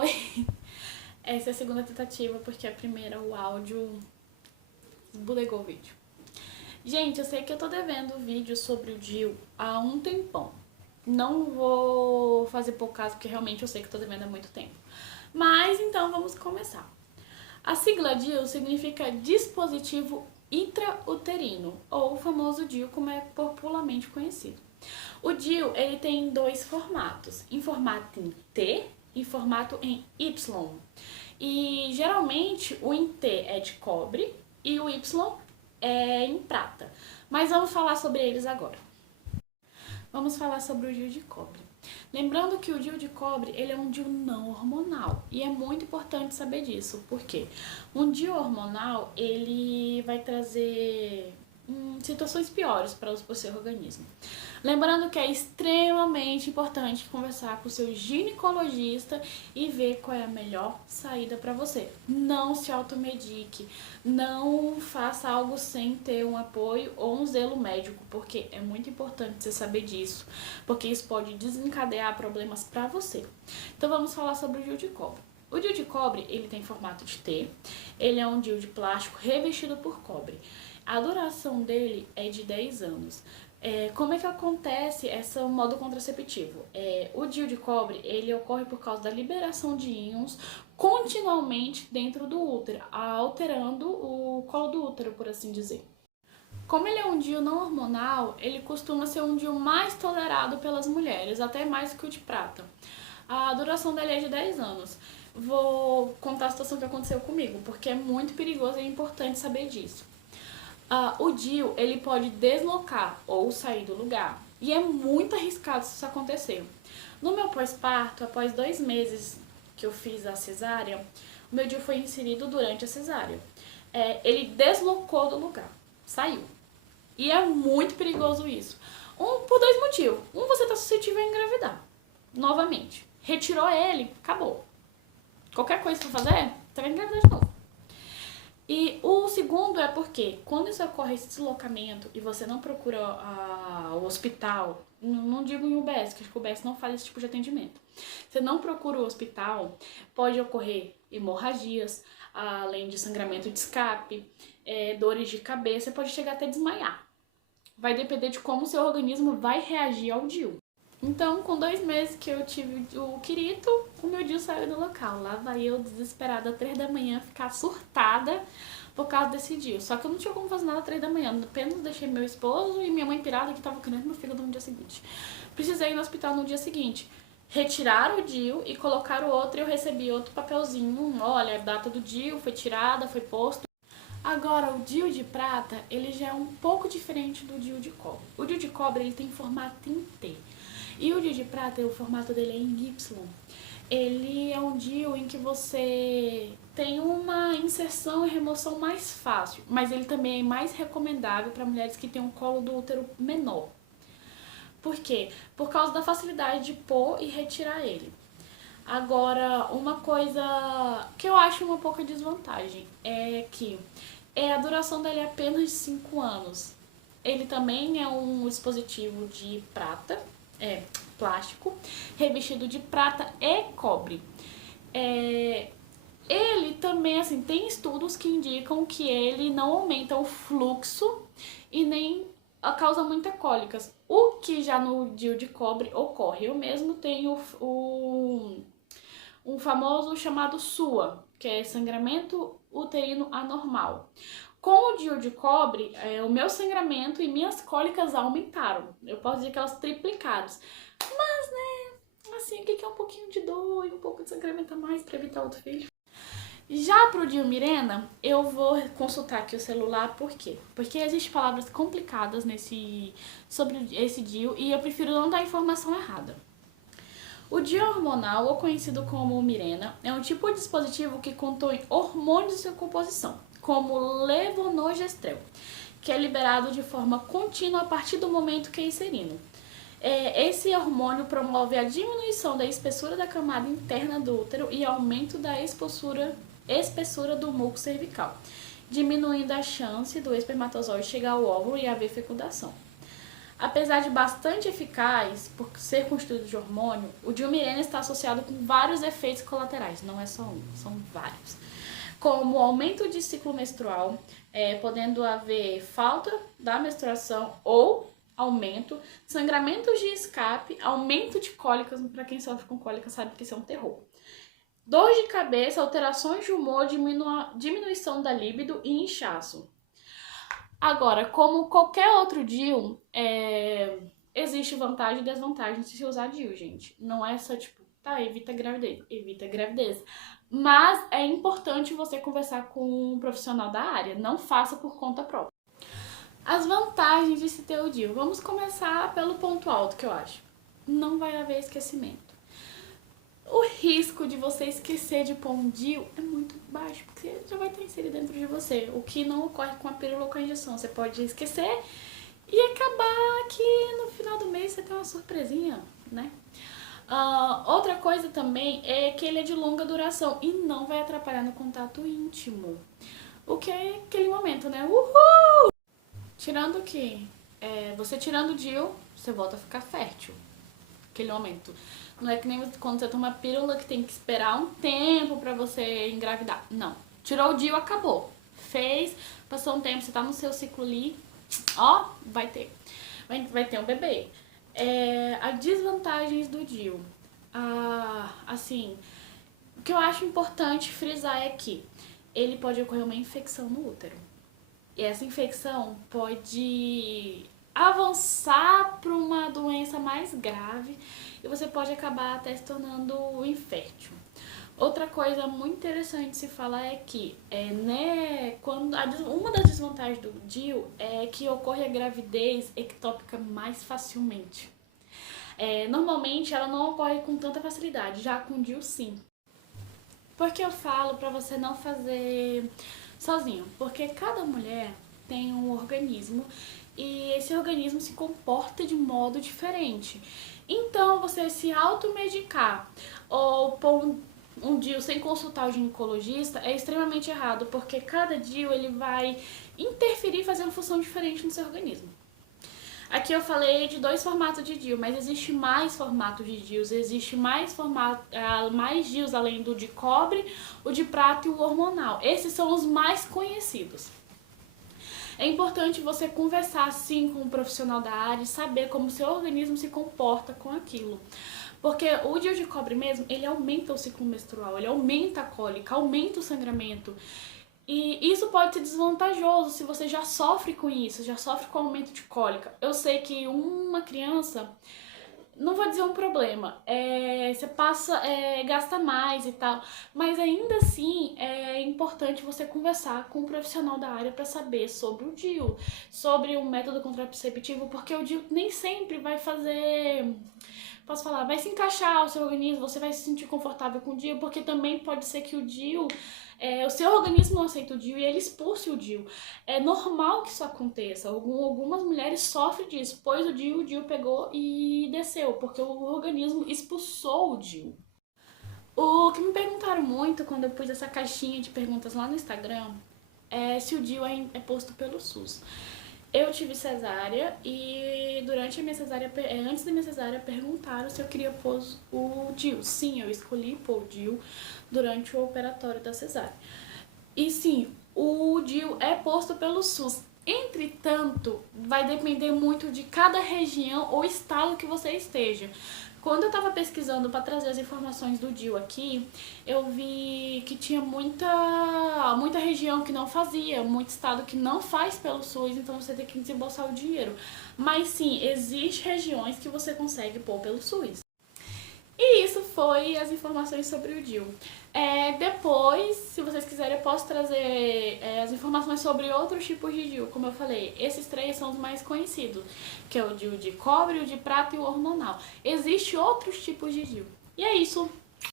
Oi! Essa é a segunda tentativa, porque a primeira, o áudio, desbulegou o vídeo. Gente, eu sei que eu tô devendo vídeo sobre o DIU há um tempão. Não vou fazer por caso, porque realmente eu sei que eu tô devendo há muito tempo. Mas então vamos começar. A sigla DIU significa dispositivo intrauterino, ou o famoso DIU, como é popularmente conhecido. O DIU ele tem dois formatos, em formato em T e formato em Y. E geralmente o em T é de cobre e o Y é em prata. Mas vamos falar sobre eles agora. Vamos falar sobre o DIU de cobre. Lembrando que o DIU de cobre ele é um DIU não hormonal e é muito importante saber disso, porque um DIU hormonal ele vai trazer situações piores para o seu organismo. Lembrando que é extremamente importante conversar com o seu ginecologista e ver qual é a melhor saída para você. Não se automedique, não faça algo sem ter um apoio ou um zelo médico, porque é muito importante você saber disso, porque isso pode desencadear problemas para você. Então vamos falar sobre o DIU de cobre. O DIU de cobre ele tem formato de T, ele é um DIU de plástico revestido por cobre. A duração dele é de 10 anos. Como é que acontece esse modo contraceptivo? O DIU de cobre ele ocorre por causa da liberação de íons continuamente dentro do útero, alterando o colo do útero, por assim dizer. Como ele é um DIU não hormonal, ele costuma ser um DIU mais tolerado pelas mulheres, até mais que o de prata. A duração dele é de 10 anos. Vou contar a situação que aconteceu comigo, porque é muito perigoso e é importante saber disso. O DIU ele pode deslocar ou sair do lugar, e é muito arriscado se isso acontecer. No meu pós-parto, após 2 meses que eu fiz a cesárea, o meu DIU foi inserido durante a cesárea. Ele deslocou do lugar, saiu. E é muito perigoso isso. Por 2 motivos. Você está suscetível a engravidar. Novamente. Retirou ele, acabou. Qualquer coisa que você fazer, você vai engravidar de novo. E o segundo é porque quando isso ocorre, esse deslocamento, e você não procura o hospital, não digo em UBS, que acho que o UBS não faz esse tipo de atendimento. Você não procura o hospital, pode ocorrer hemorragias, além de sangramento de escape, dores de cabeça, pode chegar até desmaiar. Vai depender de como o seu organismo vai reagir ao DIU. Então, com 2 meses que eu tive o quirito, o meu DIU saiu do local. Lá vai eu, desesperada, às 3 da manhã, ficar surtada por causa desse DIU. Só que eu não tinha como fazer nada às 3 da manhã. Apenas deixei meu esposo e minha mãe pirada que tava querendo meu fígado no dia seguinte. Precisei ir no hospital no dia seguinte. Retiraram o DIU e colocaram o outro e eu recebi outro papelzinho. Olha, a data do DIU foi tirada, foi posto. Agora, o DIU de prata, ele já é um pouco diferente do DIU de cobre. O DIU de cobre, ele tem formato em T. E o DIU de prata, o formato dele é em Y. Ele é um DIU em que você tem uma inserção e remoção mais fácil, mas ele também é mais recomendável para mulheres que têm um colo do útero menor. Por quê? Por causa da facilidade de pôr e retirar ele. Agora, uma coisa que eu acho uma pouca desvantagem é que a duração dele é apenas de 5 anos. Ele também é um dispositivo de prata, plástico, revestido de prata e cobre. Ele também, assim, tem estudos que indicam que ele não aumenta o fluxo e nem causa muitas cólicas. O que já no DIU de cobre ocorre. Eu mesmo tenho um famoso chamado SUA, que é sangramento uterino anormal. Com o DIU de cobre, o meu sangramento e minhas cólicas aumentaram. Eu posso dizer que elas triplicaram. Mas, né, assim, o que é um pouquinho de dor e um pouco de sangramento a mais para evitar outro filho? Já pro DIU Mirena, eu vou consultar aqui o celular, por quê? Porque existem palavras complicadas sobre esse DIU e eu prefiro não dar informação errada. O DIU hormonal, ou conhecido como Mirena, é um tipo de dispositivo que contém hormônios de sua composição, como levonorgestrel, que é liberado de forma contínua a partir do momento que é inserido. Esse hormônio promove a diminuição da espessura da camada interna do útero e aumento da espessura do muco cervical, diminuindo a chance do espermatozoide chegar ao óvulo e haver fecundação. Apesar de bastante eficaz, por ser constituído de hormônio, o Dilmirena está associado com vários efeitos colaterais, não é só um, são vários. Como aumento de ciclo menstrual, podendo haver falta da menstruação ou aumento, sangramentos de escape, aumento de cólicas, para quem sofre com cólica sabe que isso é um terror. Dor de cabeça, alterações de humor, diminuição da libido e inchaço. Agora, como qualquer outro DIU, existe vantagem e desvantagem de se usar DIU, gente. Não é só tipo, tá, evita gravidez. Mas é importante você conversar com um profissional da área, não faça por conta própria. As vantagens de se ter o DIU. Vamos começar pelo ponto alto que eu acho. Não vai haver esquecimento. O risco de você esquecer de pôr um DIU é muito baixo, porque já vai estar inserido dentro de você, o que não ocorre com a pílula ou com a injeção. Você pode esquecer e acabar que no final do mês você tem uma surpresinha, né? Outra coisa também é que ele é de longa duração e não vai atrapalhar no contato íntimo, o que é aquele momento, né? Uhul! Tirando que, você tirando o DIU, você volta a ficar fértil, aquele momento. Não é que nem quando você toma pílula que tem que esperar um tempo pra você engravidar. Não. Tirou o DIU, acabou. Fez, passou um tempo, você tá no seu ciclo ali, ó, vai ter um bebê. As desvantagens do DIU. Assim, o que eu acho importante frisar é que ele pode ocorrer uma infecção no útero. E essa infecção pode avançar para uma doença mais grave e você pode acabar até se tornando infértil. Outra coisa muito interessante de se falar é que uma das desvantagens do DIU é que ocorre a gravidez ectópica mais facilmente. Normalmente ela não ocorre com tanta facilidade, já com o DIU sim. Por que eu falo para você não fazer sozinho? Porque cada mulher tem um organismo e esse organismo se comporta de modo diferente. Então, você se automedicar ou pôr um DIU sem consultar o ginecologista é extremamente errado, porque cada DIU ele vai interferir fazendo função diferente no seu organismo. Aqui eu falei de 2 formatos de DIU, mas existe mais formatos de DIUs, existe mais DIUs além do de cobre, o de prata e o hormonal. Esses são os mais conhecidos. É importante você conversar sim com um profissional da área e saber como seu organismo se comporta com aquilo. Porque o DIU de cobre mesmo, ele aumenta o ciclo menstrual, ele aumenta a cólica, aumenta o sangramento. E isso pode ser desvantajoso se você já sofre com isso, já sofre com aumento de cólica. Eu sei que uma criança, não vou dizer um problema, você gasta mais e tal, mas ainda assim é importante você conversar com um profissional da área para saber sobre o DIU, sobre o método contraceptivo, porque o DIU nem sempre vai vai se encaixar ao seu organismo, você vai se sentir confortável com o DIU, porque também pode ser que o DIU, o seu organismo não aceita o DIU e ele expulse o DIU. É normal que isso aconteça, algumas mulheres sofrem disso, pois o DIU pegou e desceu, porque o organismo expulsou o DIU. O que me perguntaram muito quando eu pus essa caixinha de perguntas lá no Instagram é se o DIU é posto pelo SUS. Eu tive cesárea e durante a minha cesárea, antes da minha cesárea, perguntaram se eu queria pôr o DIU. Sim, eu escolhi pôr o DIU durante o operatório da cesárea. E sim, o DIU é posto pelo SUS. Entretanto, vai depender muito de cada região ou estado que você esteja. Quando eu tava pesquisando para trazer as informações do DIU aqui, eu vi que tinha muita região que não fazia, muito estado que não faz pelo SUS, então você tem que desembolsar o dinheiro. Mas sim, existem regiões que você consegue pôr pelo SUS. E isso foi as informações sobre o DIU. Depois, se vocês quiserem, eu posso trazer as informações sobre outros tipos de DIU. Como eu falei, esses 3 são os mais conhecidos, que é o DIU de cobre, o de prata e o hormonal. Existem outros tipos de DIU. E é isso.